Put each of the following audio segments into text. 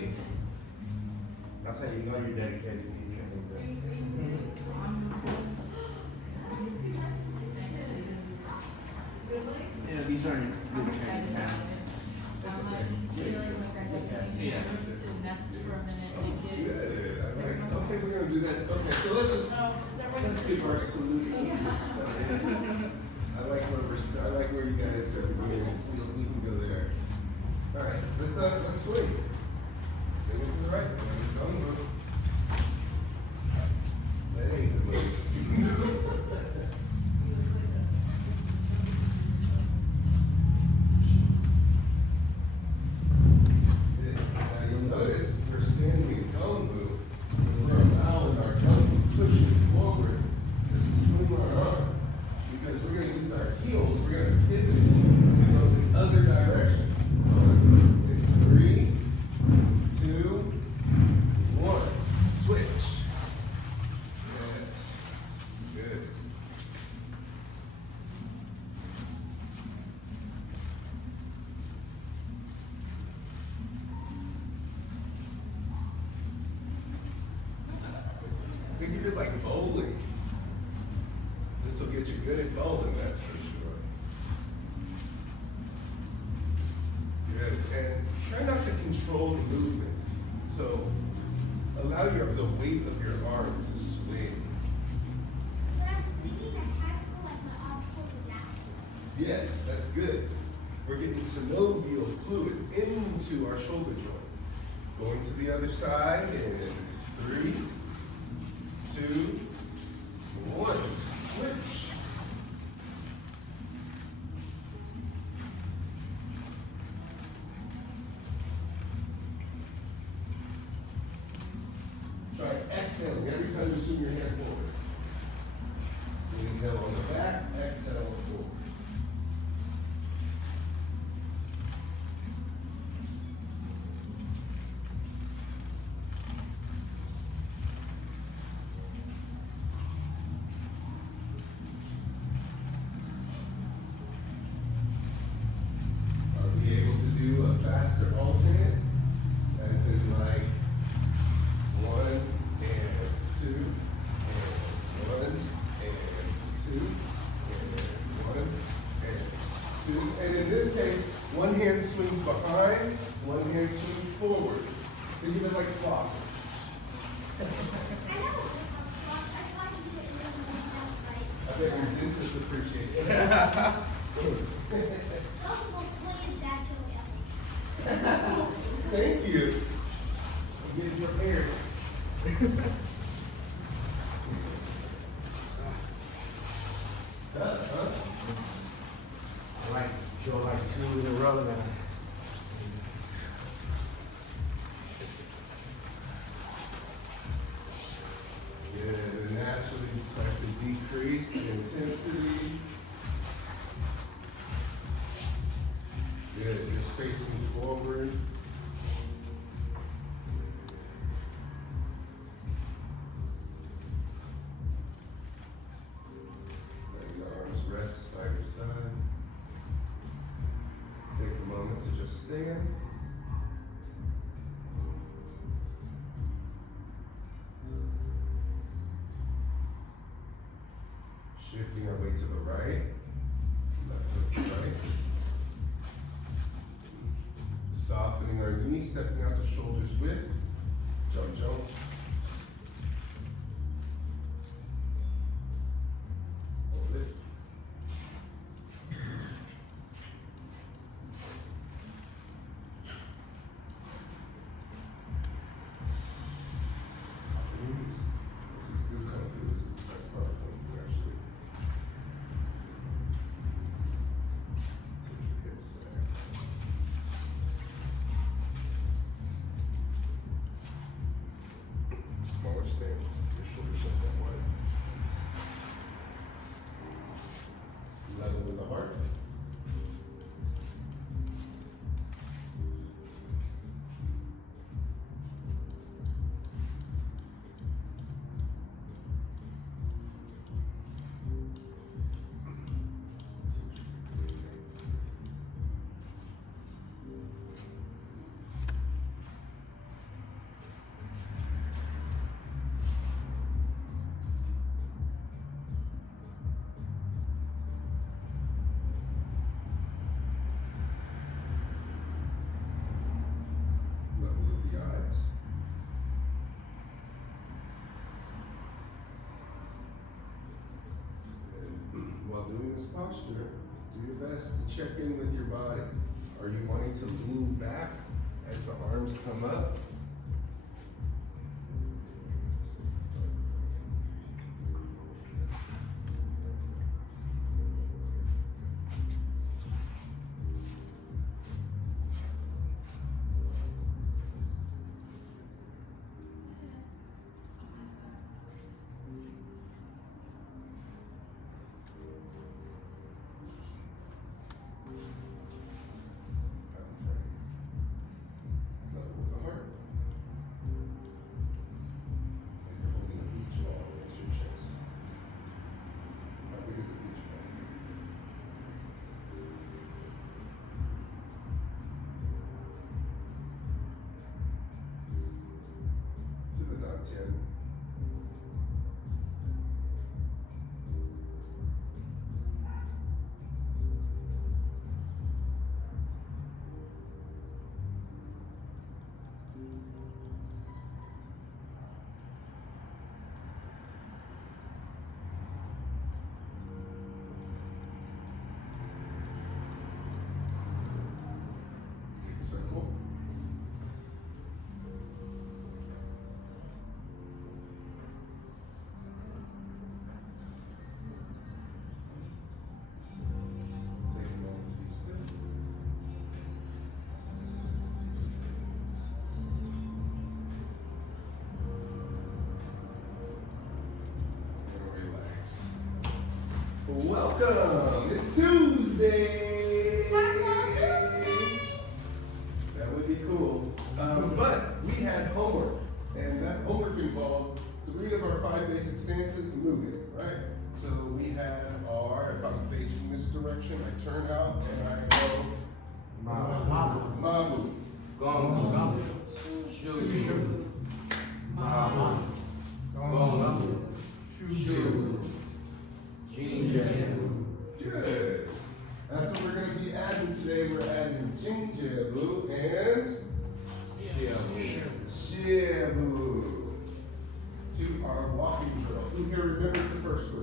body. That's how you know you're dedicated to your training. Yeah, these aren't good training pants. Yeah. Good. Okay, we're gonna do that. Okay, so let's give our salute. I like where you guys are. We can go there. All right, let's swing. Swing it to the right. That ain't the move. Now you'll notice we're standing in cone move. With our mouth, our tongue pushing forward to swing our arm. Because we're going to use our heels, we're going to pivot to go the other direction. 3, 2, 1. Switch. Yes. Good. Think of it like bowling. This will get you good at bowling, that's for sure. Good. And try not to control the movement. So allow the weight of your arm to swing. When I'm swinging, I try to feel like my arms pull down. Yes, that's good. We're getting synovial fluid into our shoulder joint. Going to the other side in 3, 2, 1. Switch. Try exhaling every time you swing your hand forward. Inhale on the back, exhale forward. Are we able to do a faster alternate? As in like 1 and 2 and 1 and 2 and 1 and 2. And in this case, one hand swings behind, one hand swings forward. Think of it like flossing. I know. I try to do it in the myself, right? I bet your dentist appreciates it. Those are the funniest dad joke ever. Thank you. I'm getting prepared. Tough, huh? I like Joe like 2 in a row now. Good. And naturally start to decrease the intensity. Good. Just facing forward. Let your arms rest by your side. Take a moment to just stand. Shifting our weight to the right, left foot to right. Softening our knees, stepping out the shoulders width. Jump, jump. Hold it. Soften your knees. This is good comfort. This is the best part of comfort, actually. Take your hips back. Smaller stance. Your shoulders up that wide. Level with the heart. posture, do your best to check in with your body. Are you wanting to lean back as the arms come up? Circle. Take a moment to be still. And relax. Welcome! It's Tuesday! Taco Tuesday! That would be cool. But we had homework, and that homework involved 3 of our 5 basic stances moving, right? So we have our, if I'm facing this direction, I turn out and I go Mabu. Gong, shoo, mama, gong, shoo, jinjabu. Good. That's what we're going to be adding today. We're adding jinjabu and shiabu to our walking drill. Who here remembers the first 3?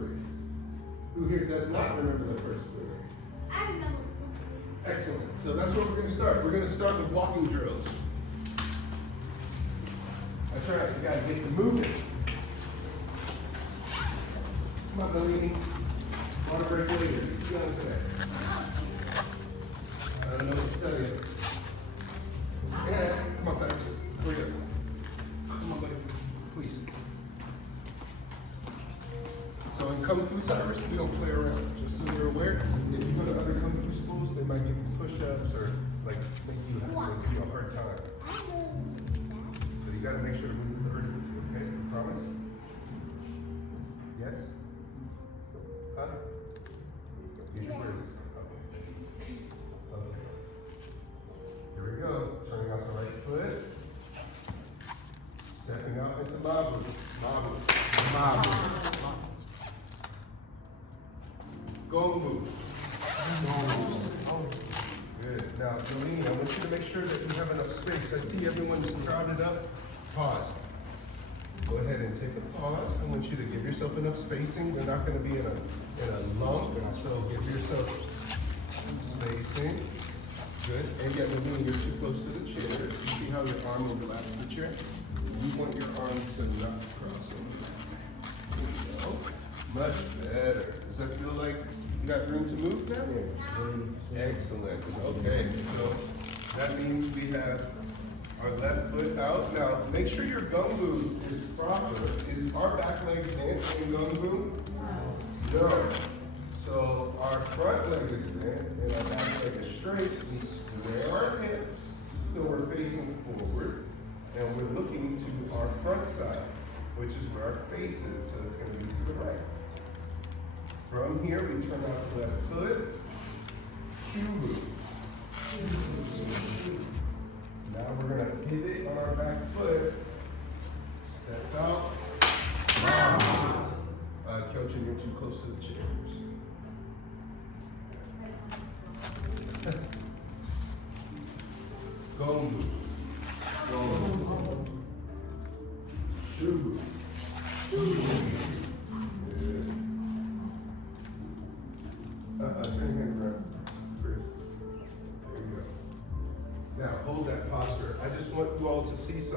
Who here does not remember the first 3? I remember the first one. Excellent. So that's where we're going to start. We're going to start with walking drills. That's right. You got to get to moving. Come on, Bellini. Water break later. You feeling today? I don't know what to tell you. Yeah. Come on, Cyrus. Hurry up. Come on, buddy. Please. So in Kung Fu, Cyrus, we don't play around. Just so you're aware, if you go to other Kung Fu schools, they might give you push-ups or like make you have to give you a hard time. So you got to make sure to move with urgency, okay? Promise? Yes? Huh? Use your words. Okay. Here we go. Turning out the right foot. Stepping out into Mabu. Gongu. Good. Now, Jolene, I want you to make sure that you have enough space. I see everyone's crowded up. Pause. Go ahead and take a pause. I want you to give yourself enough spacing. We're not going to be in a lump, so give yourself spacing. Good. And yet, when you're too close to the chair, you see how your arm overlaps the chair? You want your arm to not cross over. There you go. Much better. Does that feel like you got room to move now? Excellent. Okay, so that means we have our left foot out. Now, make sure your gumbo is proper. Is our back leg bent in gumbo? No. So our front leg is bent and our back leg is straight. So we square our hips so we're facing forward. And we're looking to our front side, which is where our face is. So it's going to be to the right. From here, we turn out the left foot. Cubu. Now we're going to pivot on our back foot. Step out. Kelchin, you're too close to the chairs. Gombu. Shubu. Good.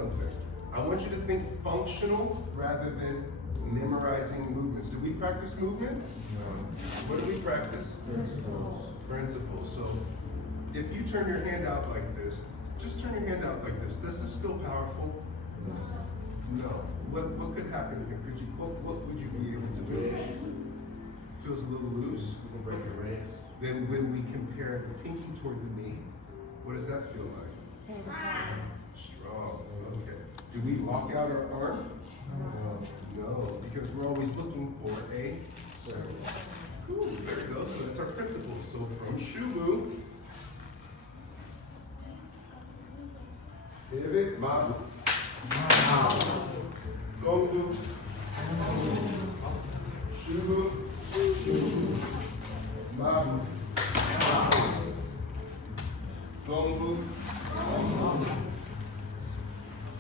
something. I want you to think functional rather than memorizing movements. Do we practice movements? No. What do we practice? Principles. Principles. So if you turn your hand out like this, just turn your hand out like this. Does this feel powerful? No. What could happen here? What would you be able to do? Feels a little loose. You can break your ribs. Then when we compare the pinky toward the knee, what does that feel like? Strong. Okay. Do we lock out our arm? No, because we're always looking for a circle. Cool. There we go. So that's our principle. So from Shubu, pivot, Mabu, Gongu, Shubu, Mabu, Gongu,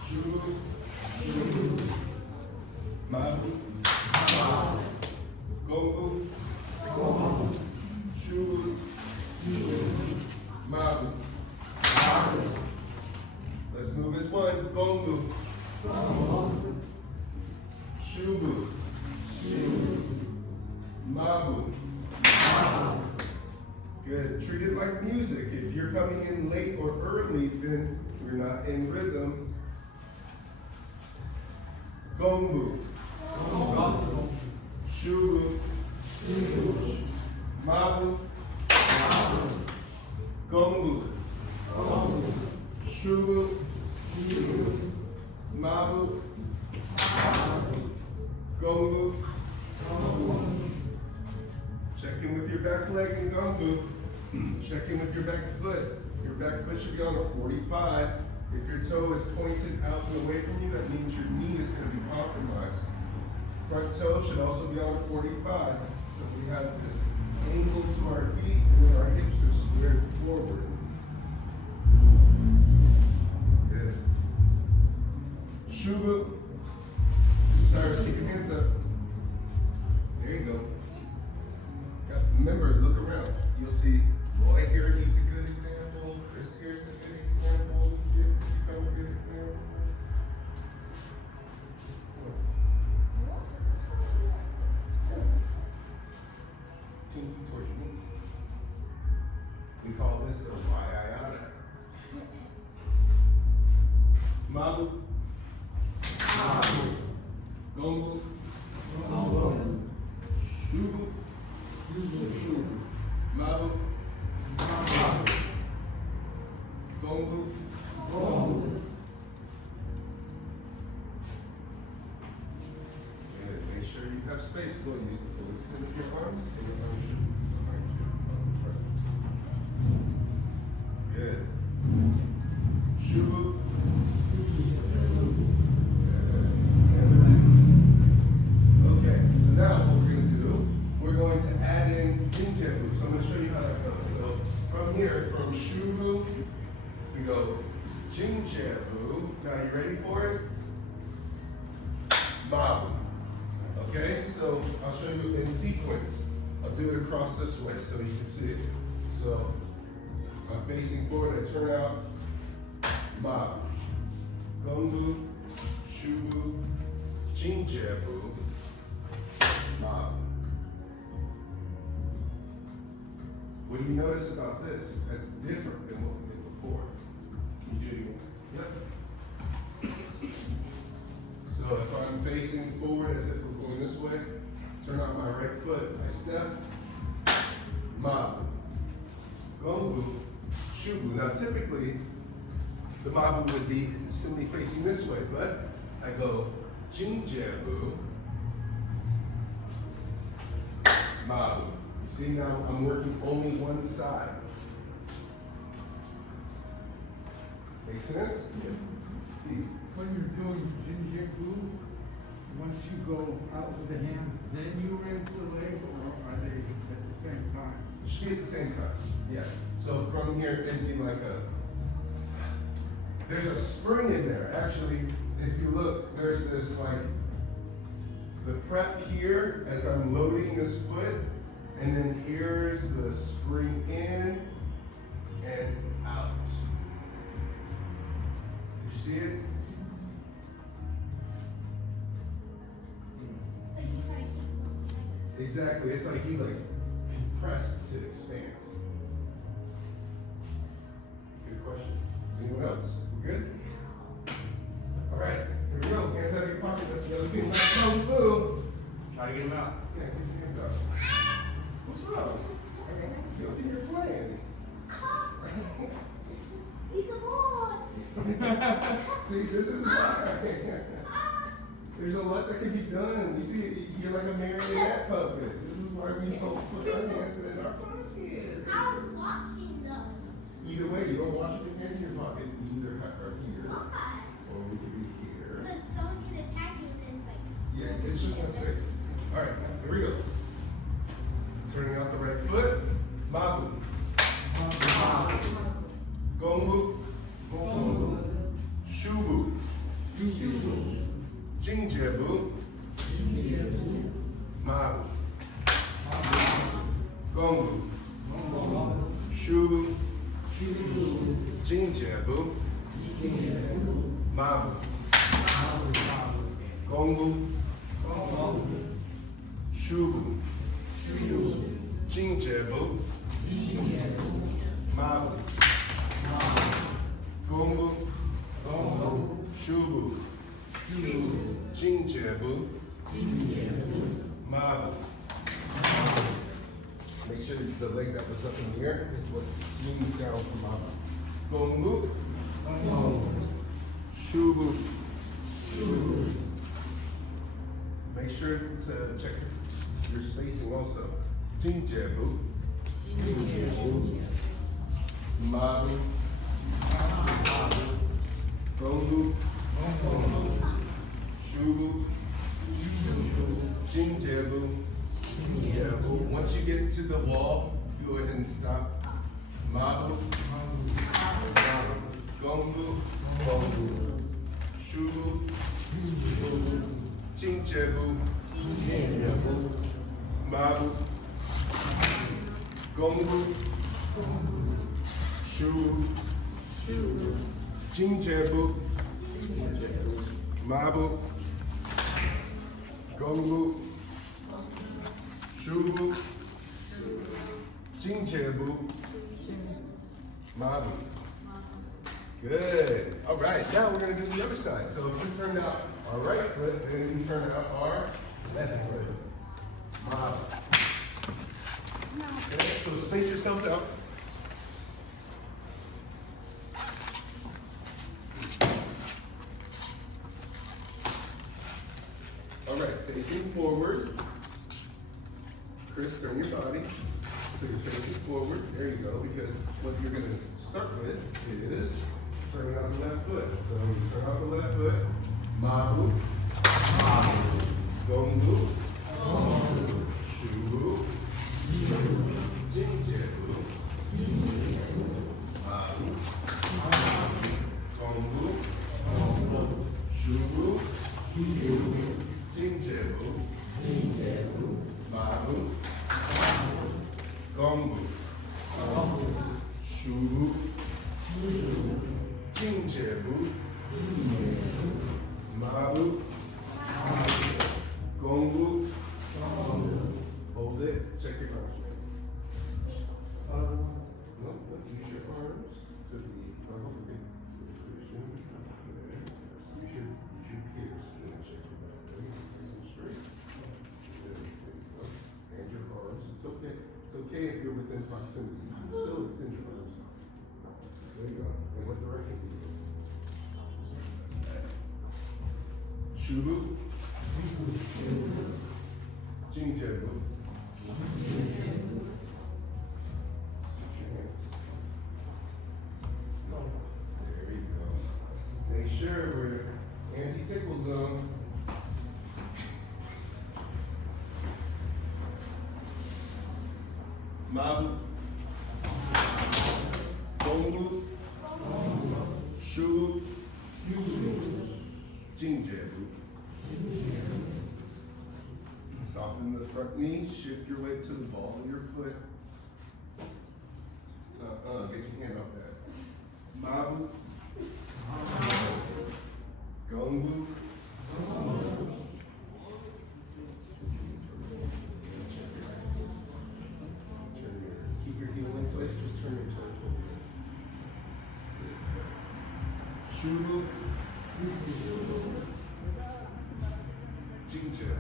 Shubu, Mabu, Gongu, Shubu, Mabu. Let's move as one. Gongu, Shubu, Mabu. Good. Treat it like music. If you're coming in late or early, then you're not in rhythm. Gongu, Shubu, Mabu, Gongu, Shubu, Mabu, Gongu. Check in with your back leg and Gongu. Check in with your back foot. Your back foot should be on a 45. If your toe is pointed out and away from you, that means your knee is going to be compromised. Front toe should also be on a 45. So we have this angle to our feet, and then our hips are squared forward. Good. Shubu. Cyrus, keep your hands up. There you go. Remember, look around. You'll see Roy here, he's a good example. Chris here's a good example. He's become a good example. Pinky towards your knee. We call this the Vayayana. Mabu. Gongu. Shubu. Mabu. Gongu. And make sure you have space. Go use the full extent of your arms and your arms should be behind you on the front. Good. Shubu. And release. Okay, so now what we're going to do, we're going to add in Jinjabu. So I'm going to show you how that goes. So from here, from Shubu, we go Jinjabu. Now you ready for it? Mabu. Okay, so I'll show you in sequence. I'll do it across this way so you can see it. So I'm facing forward, I turn out, Mabu. Gongu, Shubu, Jinjabu, Mabu. What do you notice about this? That's different than what we did before. Can you do it? Yep. So if I'm facing forward as if we're going this way, turn out my right foot, I step, Mabu. Gongu, Shubu. Now typically, the Mabu would be simply facing this way, but I go Jinjabu, Mabu. You see now I'm working only one side. Make sense? Yeah. See? When you're doing Jinjabu, once you go out with the hands, then you raise the leg, or are they at the same time? It should be at the same time. Yeah. So from here, it'd be like there's a spring in there. Actually, if you look, there's this like, the prep here as I'm loading this foot, and then here's the spring in and out. Did you see it? Exactly. It's like you like compress to expand. Good question. Anyone else? We're good? All right. Here we go. Hands out of your pocket. That's the other thing. Like kung fu. Try to get him out. Yeah, get your hands out. What's wrong? You don't think you're playing. He's a boy. See, this is why. There's a lot that can be done. You see, you're like a marionette puppet. This is why we don't put our hands in our pockets. I was watching them. Either way, you don't watch it in your pocket. You either have her here, Why? or we could be here. Because someone can attack you and then like. Yeah, it's just not safe. All right, here we go. Turning out the right foot. Mabu. Gongbu. Shubu. Jingjebu. Mabu. Gongbu. Shubu. Jingjebu. Mabu. Gongbu. Shubu. Jingjebu. Mabu. Gongbu. Shubu. Jingjebu. Mabu. Make sure the leg that was up in the air is what swings down from Mabu. Gongbu. Shubu. Make sure to check your spacing also. Jingjebu. Mabu. Gongbu. Shubu. Jingjebu. Once you get to the wall, go ahead and stop. Mabu. Gongbu. Shubu. Jingjebu. Mabu. Gongbu. Shubu. Jingjebu. Mabu. Gongbu. Shubu. Jingjebu. Mabu. Good. All right. Now we're going to do the other side. So if we turn out our right foot, then we turn out our left foot. Mabu. Okay. So space yourselves out. All right. Facing forward. Chris, turn your body. So you're facing forward. There you go. Because what you're going to start with is turning out the left foot. So you turn out the left foot. Mabu. Gongbu. Shubu. Jingjebu. Mabu. Gongbu. Shubu. Jingjebu. Mabu. Gongbu. Shubu. Jingjebu. Mabu. Gongbu. Hold it. Check your arms. No, use your arms to the you should pierce and check your back. Nice and straight. There you go. And your arms. It's okay. It's okay if you're within proximity. You can still extend your arms. There you go. In what direction do you go? Shubu. Jingjebu. There you go. Make sure we're anti-tickle zone. Mabu. Gongbu. Shubu. Jingjebu. Soften the front knee, shift your weight to the ball of your foot. Get your hand off that. Mabu. Gongbu. Shubu, Jingjabu,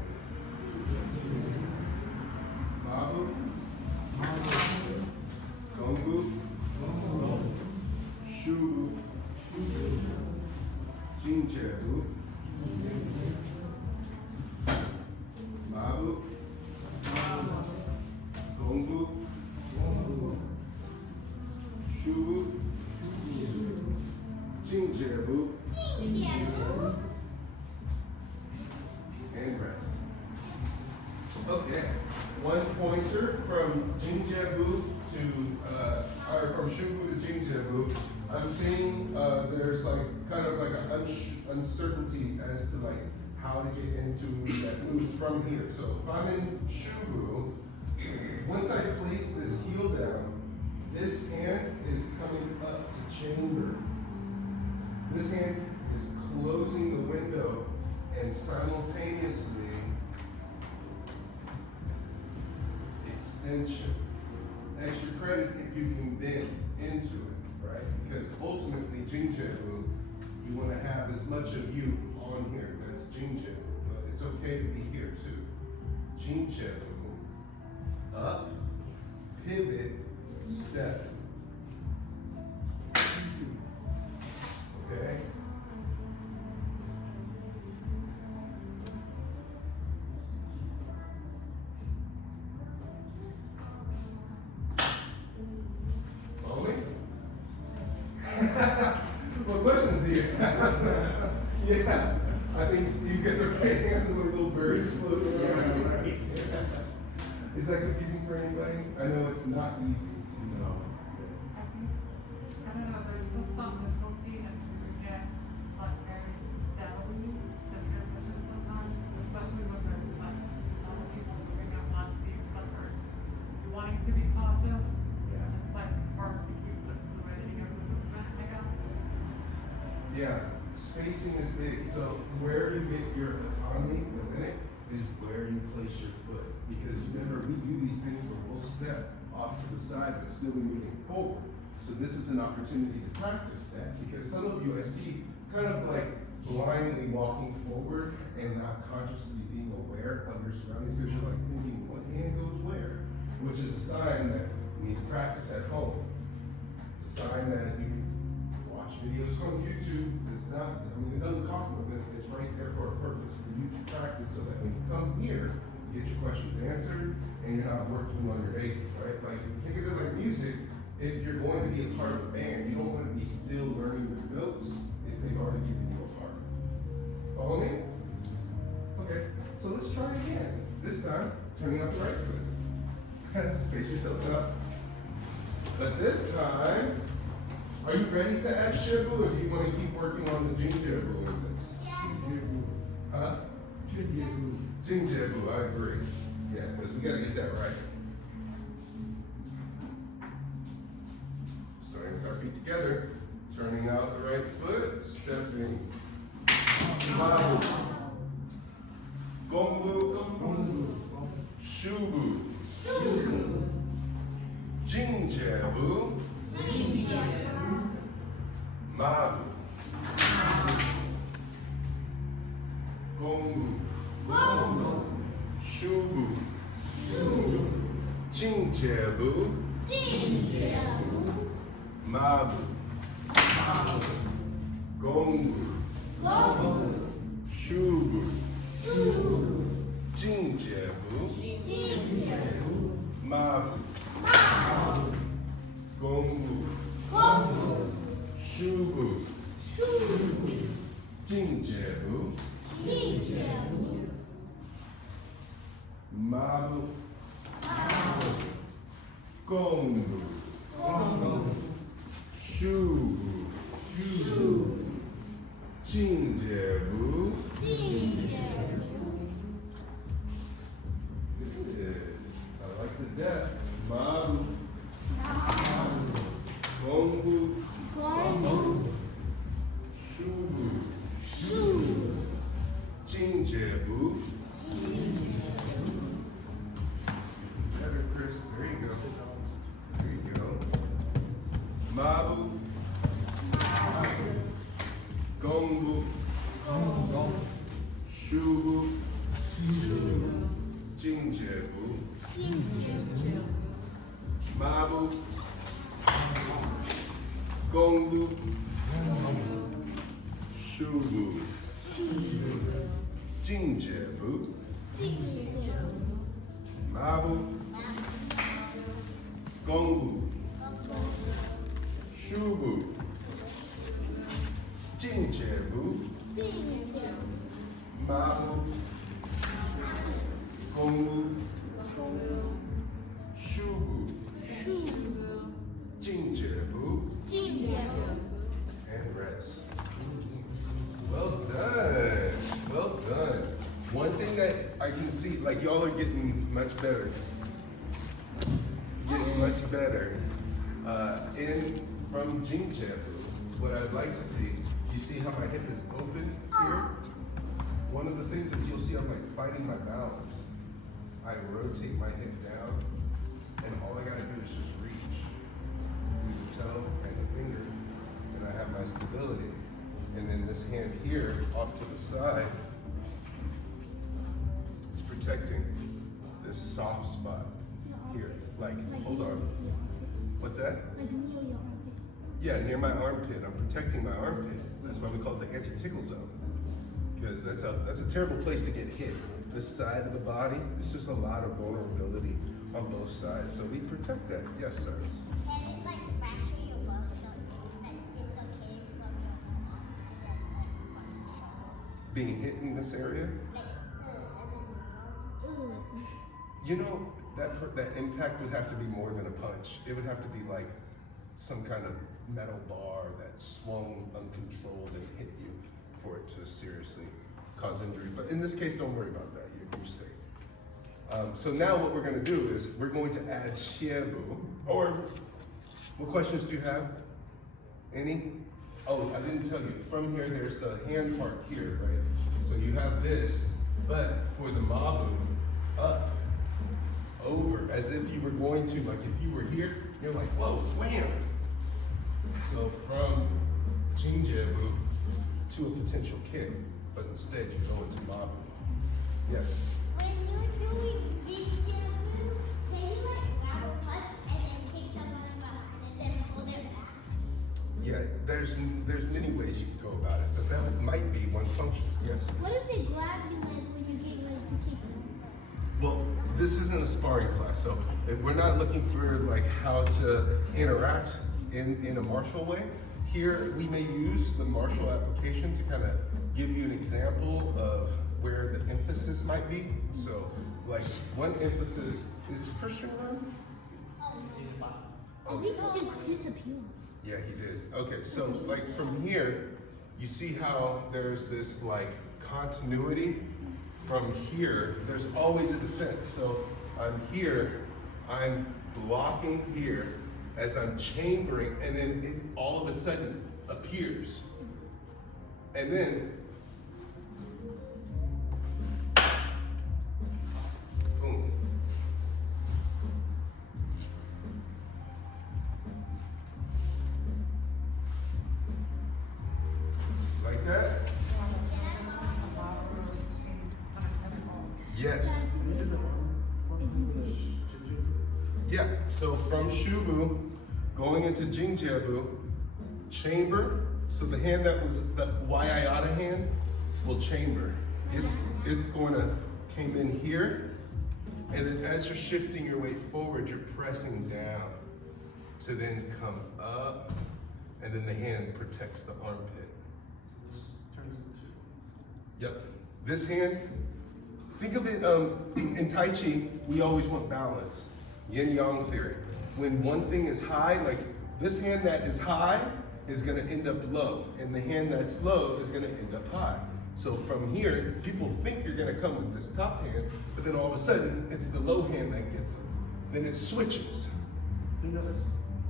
Mabu, Gongbu, Shubu, Jingjabu, Mabu, Gongbu, Shubu, Jingjabu, and rest. Okay, one pointer from Jingjabu to, or from Shubu to Jingjabu. I'm seeing there's like kind of like an uncertainty as to like how to get into that move from here. So if I'm in Shubu, once I place this heel down, this hand is coming up to chamber. This hand is closing the window and simultaneously extension. Extra credit if you can bend into it, right? Because ultimately, Jingjabu, you want to have as much of you on here. That's Jingjabu, but it's okay to be here too. Jingjabu, up, pivot, step. Okay? Follow me? What questions do you have? Yeah, I think you get the right hand with little birds floating around. Is that confusing for anybody? I know it's not easy. No. I don't know, there's just some difficulty and we get like very steadily the transition sometimes, especially when there's like other people moving at once, but they're wanting to be cautious. Yeah. It's like hard to keep the fluidity of the movement, I guess. Yeah, spacing is big. So where you get your autonomy within it is where you place your foot. Because remember, we do these things where we'll step off to the side but still be moving forward. So this is an opportunity to practice that, because some of you I see kind of like blindly walking forward and not consciously being aware of your surroundings because you're like thinking what hand goes where, which is a sign that you need to practice at home. It's a sign that you can watch videos on YouTube. It's not, I mean, it doesn't cost them, but it's right there for a purpose for you to practice so that when you come here, you get your questions answered and you're not working on your basics, right? Like, think of it like music. If you're going to be a part of a band, you don't want to be still learning the notes if they've already given you a part. Follow me? Okay, so let's try again. This time, turning out the right foot. Space yourselves out. But this time, are you ready to add Shibu, or do you want to keep working on the Jingjabu with this? Huh? Jingjabu, I agree. Yeah, because we got to get that right. Starting with our feet together, turning out the right foot, stepping. Mabu, Gongbu, Shubu, Jingjabu, Mabu, Gongbu, Shubu, Jingjabu, Mabu, Gongbu, Shubu, Jingjabu, Mabu, Gongbu, Shubu, Jingjabu, Mabu, Gongbu, Shubu, Jingjabu. Good. I like the depth. Mabu, Gongbu, Shubu, Jingjabu. Better, Chris. There you go. There you go. Mabu, Shubu. Jingjebu. Mabu. Gongbu. Shubu. Jingjebu. Mabu. Gongbu. Shubu. Jingjebu. Mabu. Gongbu. Shubu. Jingjebu. And rest. Well done. Well done. One thing that I can see, like y'all are getting much better. Getting much better. From Jingjebu, what I'd like to see, you see how my hip is open here? One of the things is you'll see I'm like fighting my balance. I rotate my hip down, and all I gotta do is just reach through the toe and the finger, and I have my stability. And then this hand here, off to the side, is protecting this soft spot here. Like, hold on. What's that? Yeah, near my armpit. I'm protecting my armpit. That's why we call it the anti-tickle zone. Because that's a terrible place to get hit. This side of the body, there's just a lot of vulnerability on both sides. So we protect that. Yes, sir. Can it like fracture your bone so it's okay from your mom and then like from your shoulder? Being hit in this area, you know, that impact would have to be more than a punch. It would have to be like some kind of metal bar that swung uncontrolled and hit you for it to seriously cause injury. But in this case, don't worry about that. You're safe. So now what we're going to do is we're going to add Xiebu. Or what questions do you have? Any? Oh, I didn't tell you. From here, there's the hand part here, right? So you have this, but for the Mabu, up, over, as if you were going to, like if you were here, you're like, whoa, wham! So from Jingjebu to a potential kick, but instead you go into Mabu. Yes? When you're doing Jingjebu, can you like grab a punch and then kick someone behind and then pull their back? Yeah, there's many ways you can go about it, but that might be one function. Yes? What if they grab you like when you're getting ready to kick them? Well, this isn't a sparring class, so we're not looking for like how to interact in a martial way. Here, we may use the martial application to kind of give you an example of where the emphasis might be. So, like, one emphasis is Christian around? I think he just disappeared. Yeah, he did. Okay, so like from here, you see how there's this like continuity from here. There's always a defense. So I'm here, I'm blocking here as I'm chambering, and then it all of a sudden appears. And then, boom. Like that? Yes. Yeah, so from Shubu, going into Jingjebu, chamber, so the hand that was the Waiayata hand will chamber. It's going to came in here, and then as you're shifting your weight forward, you're pressing down to then come up, and then the hand protects the armpit. Yep, this hand, think of it, in Tai Chi, we always want balance, yin-yang theory. When one thing is high, like this hand that is high is gonna end up low, and the hand that's low is gonna end up high. So from here, people think you're gonna come with this top hand, but then all of a sudden, it's the low hand that gets it. Then it switches. I think that's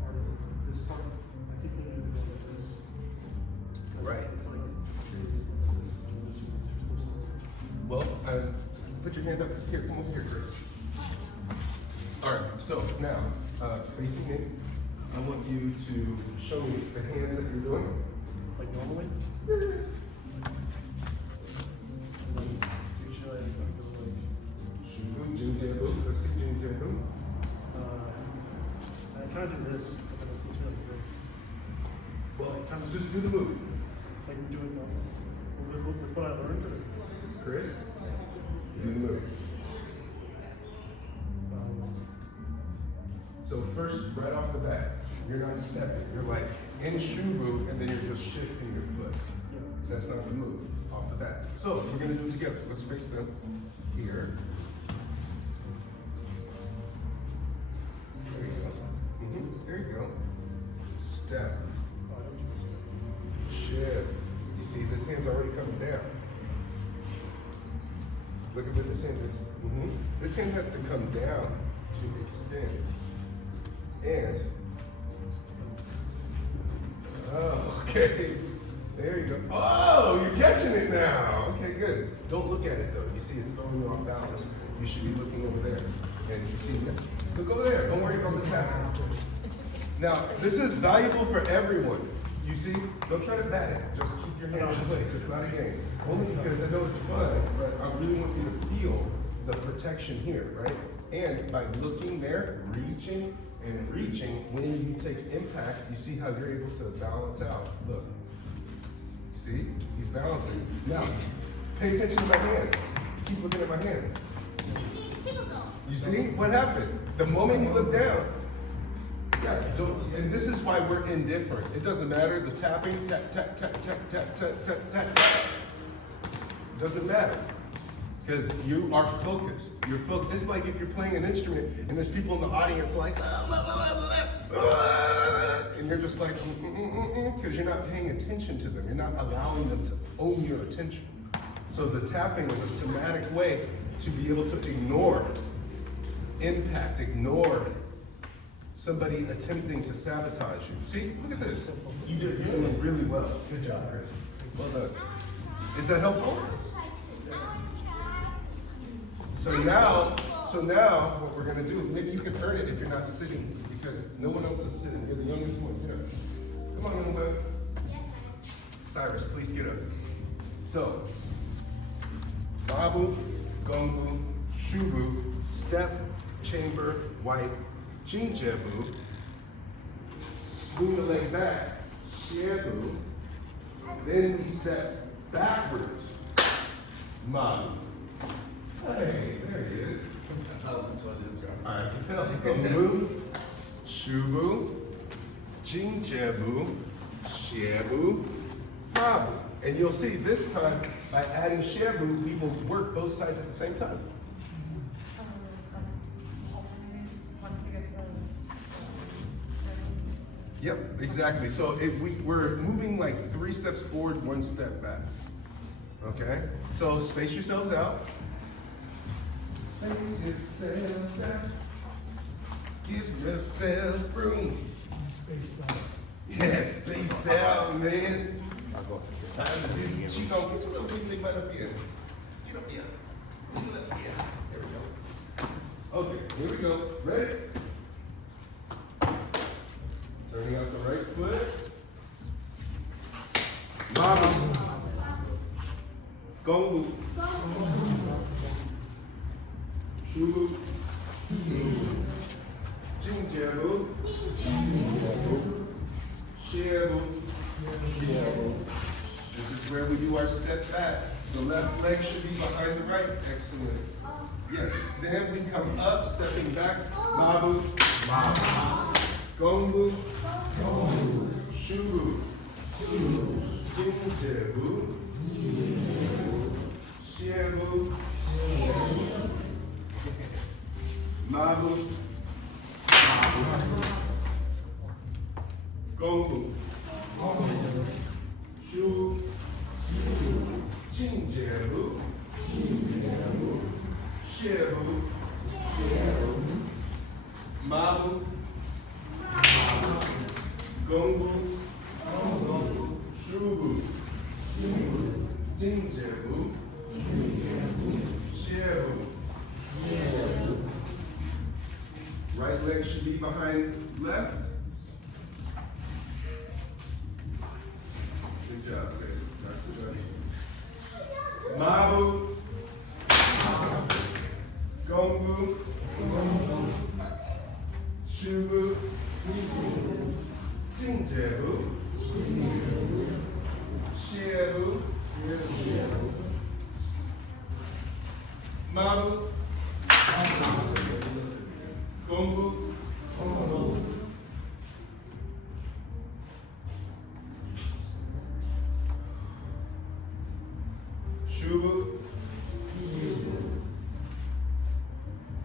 part of this part. I think we need to go with this. Right. It's like this. Well, put your hand up here, come over here, Chris. All right, so now, facing me, I want you to show me the hands that you're doing. Like normally? do the move. Like we're doing with what I learned. Chris, do the move. So first, right off the bat, you're not stepping. You're like in Shubu, and then you're just shifting your foot. That's not the move off the bat. So we're gonna do it together. Let's fix them here. There you go. There you go. Step. Shift. You see, this hand's already coming down. Look at what this hand is. This hand has to come down to extend. And, oh, okay. There you go. Oh, you're catching it now. Okay, good. Don't look at it though. You see it's throwing you off balance. You should be looking over there. And you see, look over there. Don't worry about the tap. Now, this is valuable for everyone. You see, don't try to bat it. Just keep your hand in place. It's not a game. Only because I know it's fun, but I really want you to feel the protection here, right? And by looking there, reaching and reaching, when you take impact, you see how you're able to balance out. Look. See? He's balancing. Now, pay attention to my hand. Keep looking at my hand. You see? What happened? The moment you look down, yeah, and this is why we're indifferent. It doesn't matter, the tapping, tap, tap, tap, tap, tap, tap, tap, tap, tap. Doesn't matter. Because you are focused. You're focused. It's like if you're playing an instrument and there's people in the audience like, and you're just like, because you're not paying attention to them. You're not allowing them to own your attention. So the tapping is a somatic way to be able to ignore impact, ignore somebody attempting to sabotage you. See, look at this. You're doing really well. Good job, Chris. Well done. Is that helpful? So now what we're gonna do, maybe you can earn it if you're not sitting, because no one else is sitting. You're the youngest one. Get up. Come on, young man. Yes, Cyrus, please get up. So, Babu, Gongbu, Shubu, step, chamber, wipe, Jinjebu, swing the leg back, Shiebu, then we step backwards, Mabu. Hey, there he is. I can tell. Gongbu, Shubu, Jinjebu, Shiebu, Mabu. And you'll see this time, by adding Shiebu, we will work both sides at the same time. Yep, exactly. So if we're moving like 3 steps forward, 1 step back. Okay? So space yourselves out. Space yourselves out. Give yourself room. Yeah, spaced out, man. Time to do some Qigong. Put your little wiggly butt up here. Get up here. Wiggle up here. There we go. Okay, here we go. Ready? Turning out the right foot. Mabu. Gongbu. Shubu. Jinjebu. Shiebu. This is where we do our step back. The left leg should be behind the right. Excellent. Yes. Then we come up, stepping back. Mabu. Mabu. Gongbu. Gongbu. Shubu. Shubu. Jinjebu. Shiebu. Mabu. Gongbu. Shubu. Jinjebu. Shiebu. Mabu. Gongbu. Shubu. Jinjebu. Shiebu. Right leg should be behind left. Good job, Chris. That's the best. Mabu. Gongbu. Shubu. Jinjebu. Mabu. Gongbu. Shubu.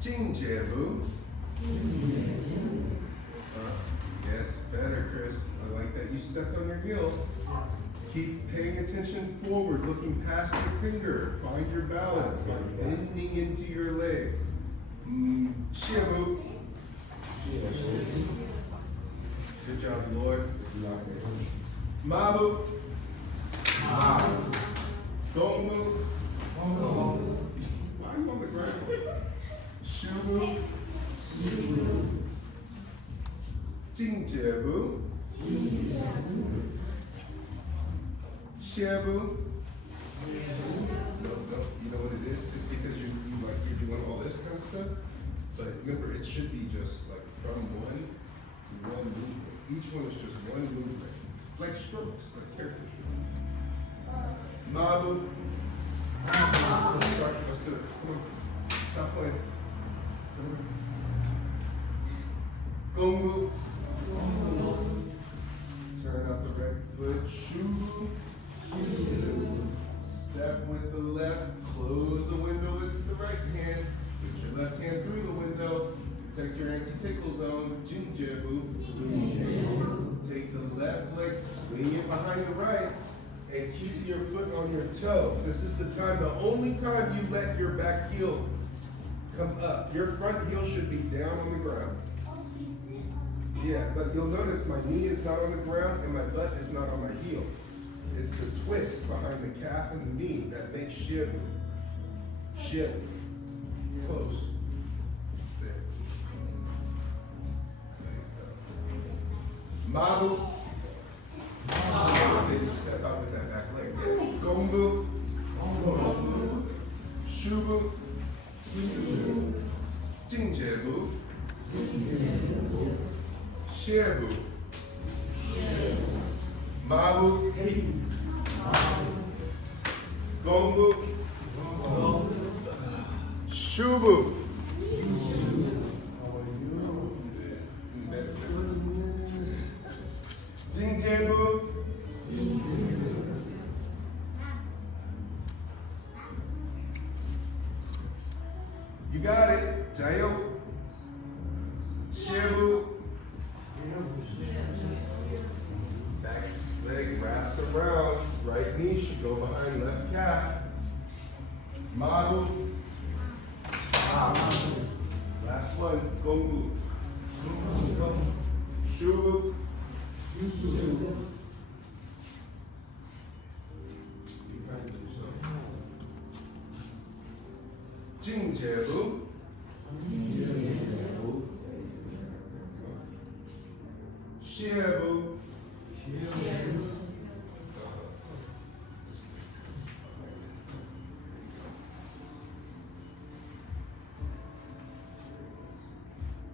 Jingjebu. Yes, better, Chris. I like that. You stepped on your heel. Keep paying attention forward, looking past your finger. Find your balance by bending into your leg. Shiabu. Good job, Lord. Mabu. Gongbu. Why are you on the ground? Shubu. Jingjebu. Shiabu. No, you know what it is? Just because you're doing all this kind of stuff. But remember, it should be just like from one movement. Each one is just one movement. Like strokes, like character strokes. Mabu. Let's do it. Come on. Stop playing. Gongbu. Turn out the right foot. Shubu. Step with the left. Close the window with the right hand. Put your left hand through the window. Protect your anti-tickle zone. Jingjebu. Take the left leg, swing it behind the right, and keep your foot on your toe. This is the time, the only time you let your back heel come up. Your front heel should be down on the ground. Yeah, but you'll notice my knee is not on the ground and my butt is not on my heel. It's the twist behind the calf and the knee that makes shibu. Shibu. Close. Stay. Mabu. Then you step out with that back leg. Yeah. Gongbu. Shubu. Jingjebu. Shiabu. Mabu. Gongbu. Shubu. Jingjebu. You got it. Jayo. Shibu. Back leg wraps around. Right knee should go behind left calf. Mabu. Last one. Gongbu. Shubu. Jingjebu. Shiabu.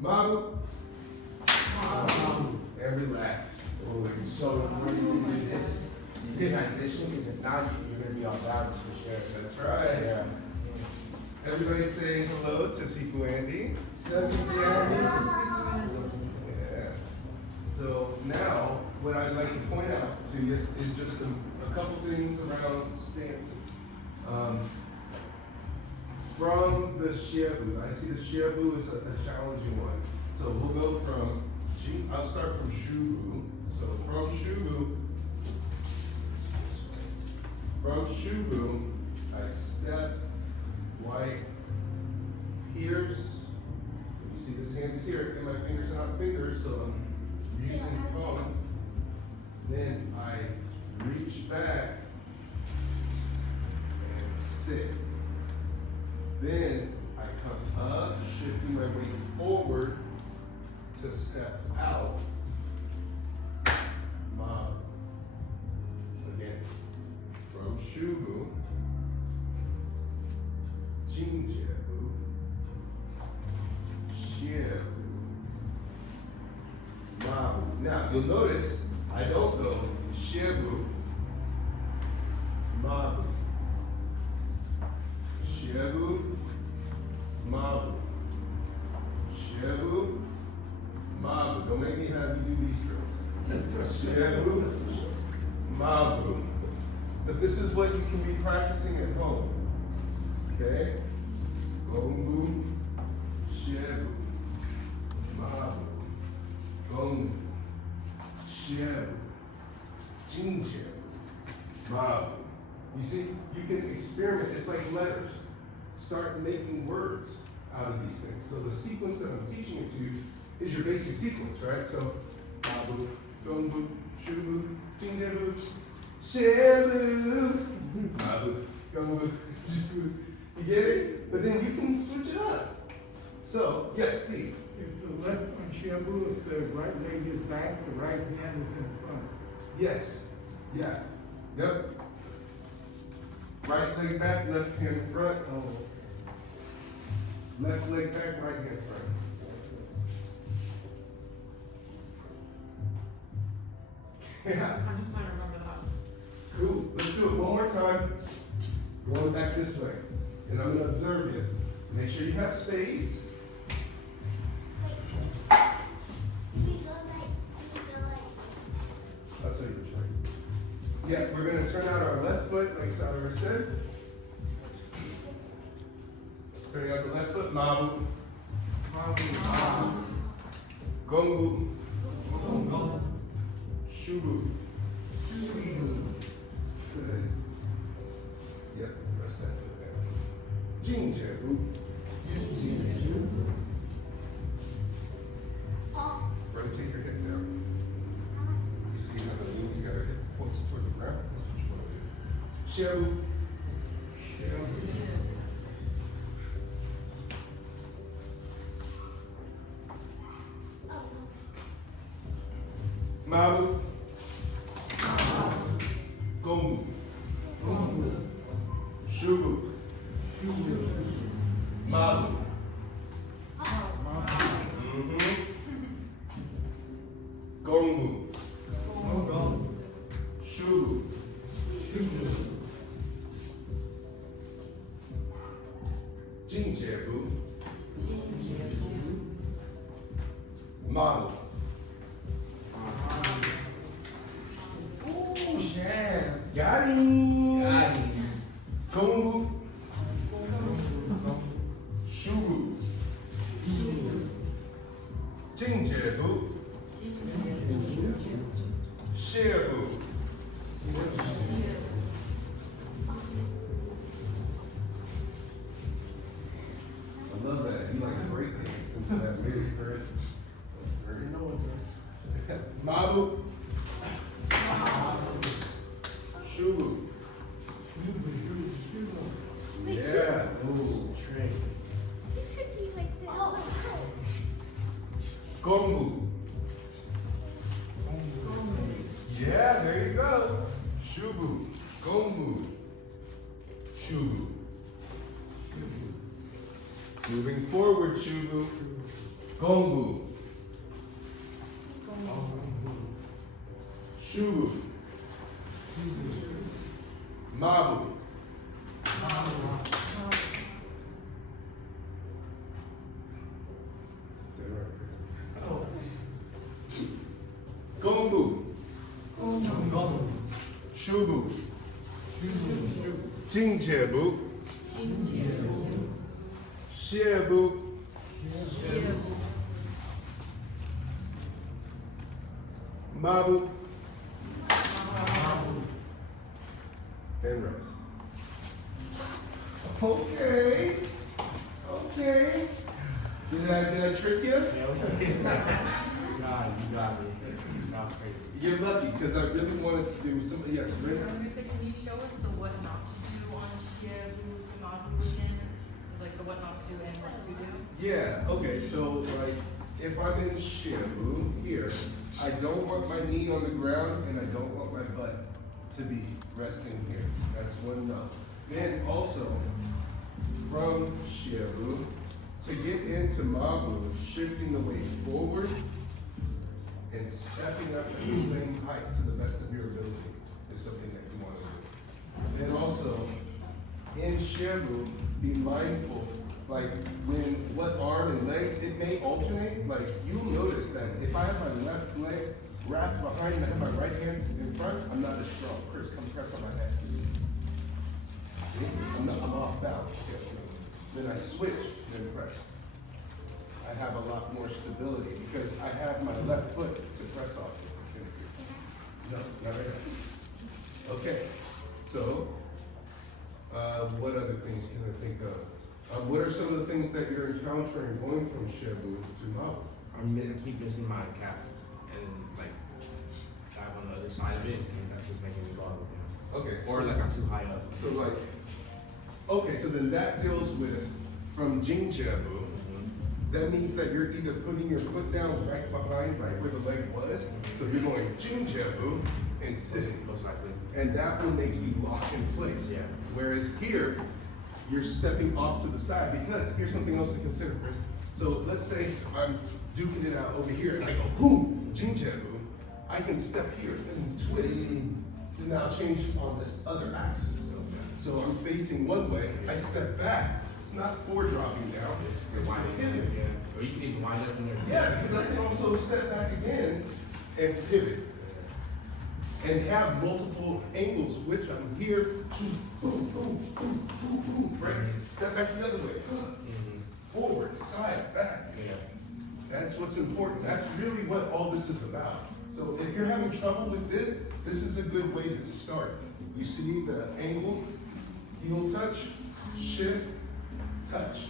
Mabu. And relax. So when you do this, you transition because if not, you're going to be off balance for sure. That's right. Yeah. Everybody saying hello to Sifu Andy. Yeah. So now, what I'd like to point out to you is just a couple things around stances. From the Shiabu, I see the Shiabu is a challenging one. So we'll go from, I'll start from Shubu. So from Shubu, I step right here. You see this hand is here, and my fingers are not fingers, so I'm using palm. Then I reach back and sit. Then I come up, shifting my weight forward to step out. Mob. Again, from Shubu, Jingjebu, Shiabu, Mabu. Now, you'll notice I don't go Shiabu, Mabu, Shiabu, Okay? Gongbu, Shebu, Mabu, Gongbu, Shebu, Jinjebu, Mabu. You see, you can experiment. It's like letters. Start making words out of these things. So the sequence that I'm teaching it to you is your basic sequence, right? So, Mabu, Gongbu, Shubu, Jinjebu, Shebu, Mabu, Gongbu, Shubu. You get it? But then you can switch it up. So, yes, Steve. If the left on Shabu, if the right leg is back, the right hand is in front. Yes. Yeah. Yep. Right leg back, left hand front. Oh, Left leg back, right hand front. Yeah. I'm just trying to remember that. Cool. Let's do it one more time. Going back this way. And I'm going to observe you. Make sure you have space. You go like I'll tell you which way. Yeah, we're going to turn out our left foot, like Sarah said. Turning out the left foot, Mabu. Gongbu. Shubu. Good. Yep, press that foot down. Jinjebu. Rotate your hip down. You see how the knees got her hip points toward the ground? That's what you want to do. Shebu. Mabu. Gongbu. Shubu. Mabu. Gongbu. Shubu. Jinjebu. Mabu. Got him. Gongbu. Shubu. Jinjebu. Shebu. I love that. You like a break dance into that music, Chris. That's great. Mabu. Shubu. Yeah. Ooh, train. Gongbu. Yeah, there you go. Shubu. Gongbu. Shubu. Moving forward, Shubu. Gongbu. Shubu. Mabu. Gongbu. Shubu. Jinjebu. Shebu. Mabu. And rest. Okay. Okay. Did I trick you? You got it. You're lucky because I really wanted to do something. Yes, So ready? I'm gonna say, can you show us the what not to do on Shiabu Samadhi again? Like the what not to do and what to do? Yeah, okay, so like if I'm in Shiabu here, I don't want my knee on the ground and I don't want my butt to be resting here. That's one no. Then also from Shiabu to get into Mabu, shifting the weight forward and stepping up at the same height to the best of your ability is something that you want to do. Then also in Shiabu, be mindful, like when what arm and leg, it may alternate. Like you'll notice that if I have my left leg wrapped behind and I have my right hand in front, I'm not as strong. Chris, come press on my head. I'm off. off balance. Then I switch, then press. I have a lot more stability because I have my left foot to press off. No, not right now. Okay, so what other things can I think of? What are some of the things that you're encountering going from Shebu to Mabu? I keep missing my calf and like calf on the other side of it, and that's what's making me go up. Okay, Or so, like I'm too high up. so like, okay, so then that deals with from Jing Jebu. That means that you're either putting your foot down right behind, right where the leg was. So you're going Jing Jebu and sitting. Most likely. And that will make you lock in place. Yeah. Whereas here, you're stepping off to the side because here's something else to consider, Chris. So let's say I'm duking it out over here and I go boom, Jing Jebu. I can step here and twist to now change on this other axis. So I'm facing one way, I step back. It's not forward dropping down. You're winding pivot. up, yeah. Or you can even wind up from there. Yeah, because I can also step back again and pivot. And have multiple angles, which I'm here to boom, boom, boom, boom, boom, right? Step back the other way. Forward, side, back. Yeah. That's what's important. That's really what all this is about. So if you're having trouble with this, this is a good way to start. You see the angle, heel touch, shift, touch.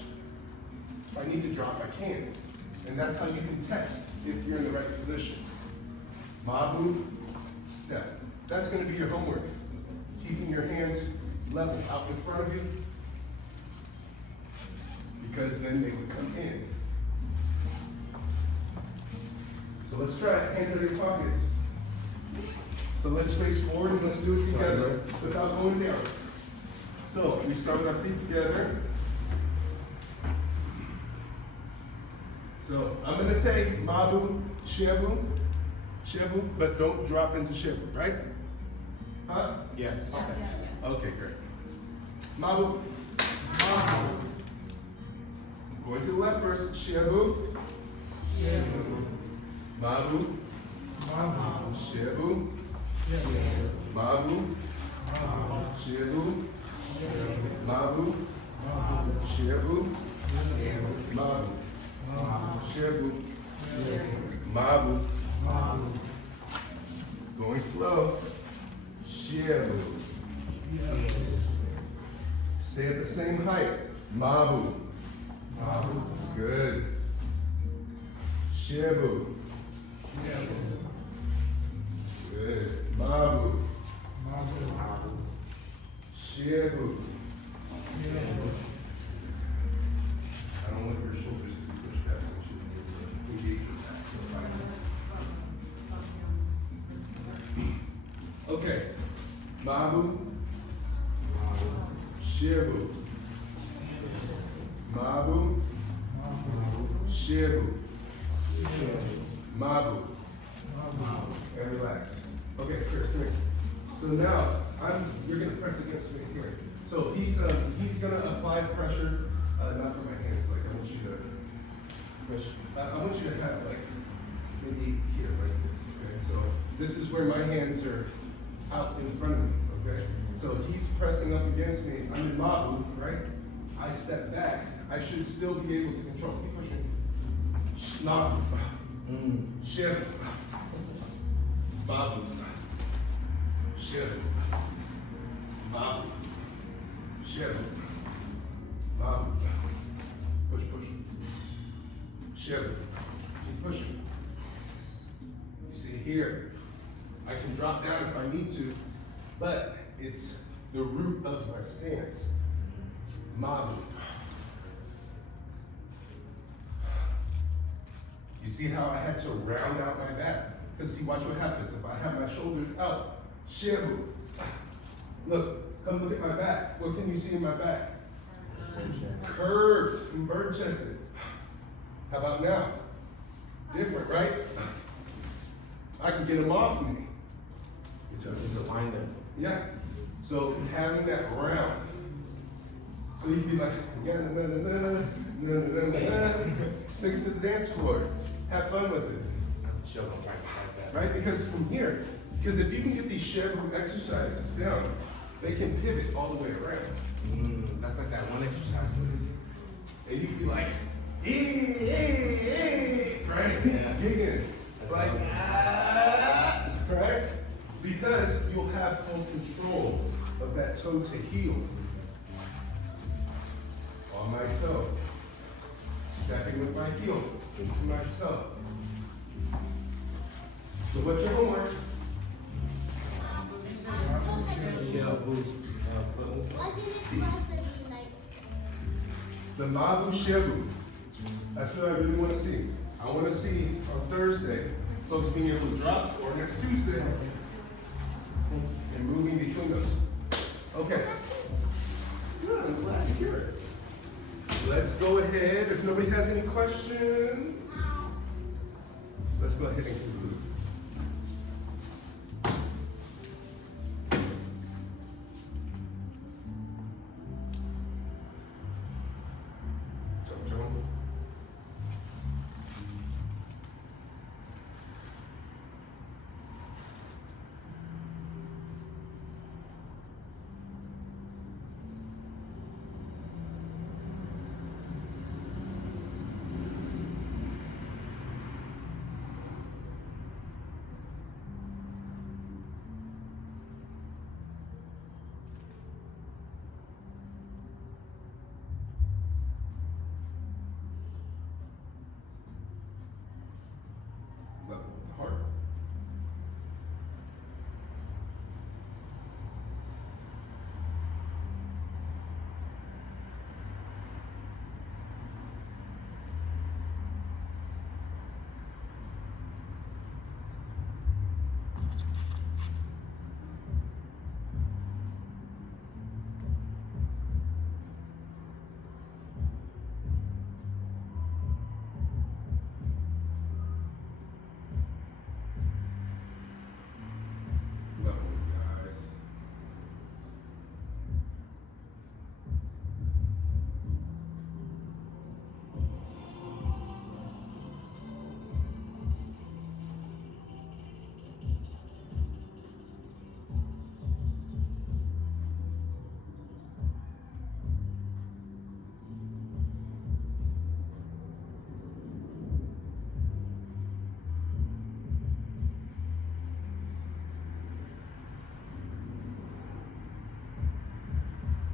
If I need to drop, I can. And that's how you can test if you're in the right position. Mabu, step. That's going to be your homework. Keeping your hands level out in front of you, because then they would come in. So let's try it. Hands in your pockets. So let's face forward and let's do it together without going down. So we start with our feet together. So I'm going to say Mabu, Shebu, Shebu, but don't drop into Shebu, right? Huh? Yes. Okay, great. Mabu, Mabu. Going to the left first. Shebu, Mabu, Shebu, Mabu, Shebu, Mabu, Shebu, Mabu, Shebu, Mabu. Going slow. Shebu. Stay at the same height. Mabu. Good. Shebu. Good. Mabu. Shebu. I don't want your shoulders to be pushed back. I want you to engage with that. Okay. Mabu. Shebu. Mabu. Shebu. Mabu. And relax. Okay, Chris, come here. So now you're gonna press against me here. So he's gonna apply pressure, not for my hands. Like I want you to push. I want you to have like maybe here like this. Okay. So this is where my hands are out in front of me. Okay. So he's pressing up against me. I'm in Mabu, right? I step back. I should still be able to control. Keep pushing. Mabu. Shift. Mabu. Shift. Mabu. Shift. Mabu. Push, push. Shift. Keep pushing. You see here, I can drop down if I need to, but it's the root of my stance. Mabu. You see how I had to round out my back? Because see, watch what happens. If I have my shoulders out, Shebu. Look, come look at my back. What can you see in my back? Curved and bird chested. How about now? Different, right? I can get them off me. Just a wind up. Yeah. So having that round. So you can be like, take it to the dance floor. Have fun with it. Sure, don't practice like that. Right? Because from here, because if you can get these Shebu exercises down, they can pivot all the way around. That's like that one exercise. And you can be like, right? Yeah. Gigging. Like, right? Because you'll have full control of that toe to heel. On my toe. Stepping with my heel into my toe. So what's your homework? Yeah, boost. Foot. Wasn't it supposed to be like The Mabu Shebu. That's what I really want to see. I want to see on Thursday, folks being able to drop, or next Tuesday, and moving between those. Okay. Good, I'm glad to hear it. Let's go ahead. If nobody has any questions, let's go ahead and conclude. Jump, jump. Level of the heart. Level with the eyes.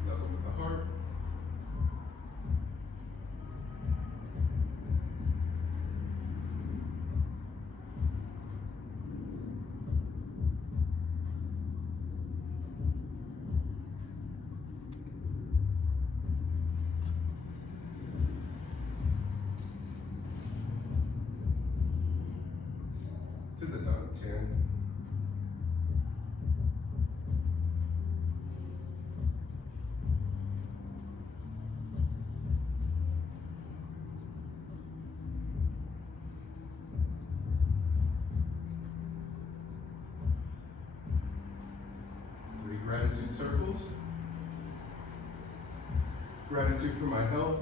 Level with the heart. To the non-10. Three gratitude circles. Gratitude for my health.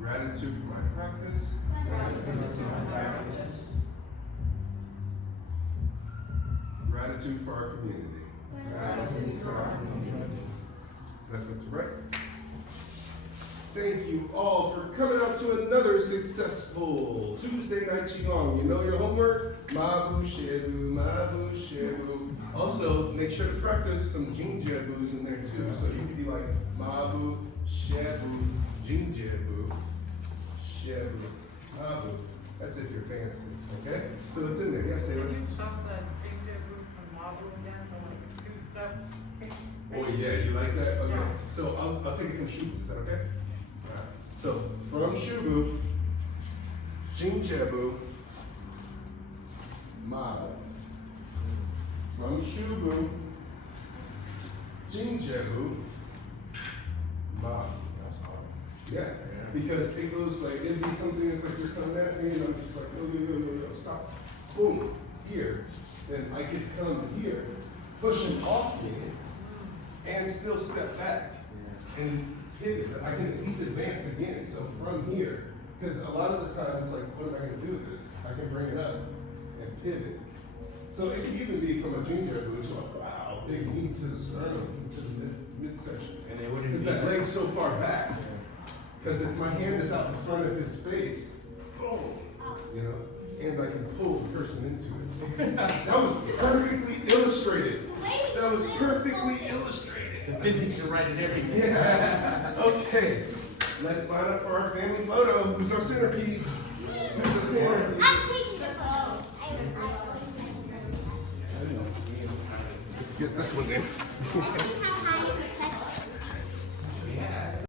Gratitude for my practice. Gratitude for our community. Left foot to right. Thank you all for coming out to another successful Tuesday night Qigong. You know your homework? Mabu Shebu, Mabu Shebu. Also, make sure to practice some Jingjiabus in there too. So you can be like Mabu Shebu, Jingjiabu, Shebu, Mabu. That's if you're fancy, okay? So it's in there. Yes, Taylor? Can you chop the ginger roots and marble again for like a two-step? Oh yeah, you like that? Okay. Yeah. So I'll take it from Shubu. Is that okay? All right. So from Shubu, Jingjiabu, Mabu. From Shubu, Jingjiabu, Mabu. That's hard. Yeah. Because it goes like, it'd be something that's like you're coming at me and I'm just like, yo, stop. Boom, here. Then I could come here, pushing off me, and still step back and pivot. I can at least advance again. So from here, because a lot of the time it's like, what am I going to do with this? I can bring it up and pivot. So it can even be from a junior to a wow, big knee to the sternum, to the midsection. And it wouldn't Because be that leg's so far back. Yeah. Because if my hand is out in front of his face, boom, you know, and I can pull the person into it. That was perfectly illustrated. That was perfectly illustrated. The physics are right in everything. Yeah. Okay. Let's line up for our family photo. Who's our centerpiece? Who's the centerpiece? I'm taking the photo. I always like to Just get this one in. see how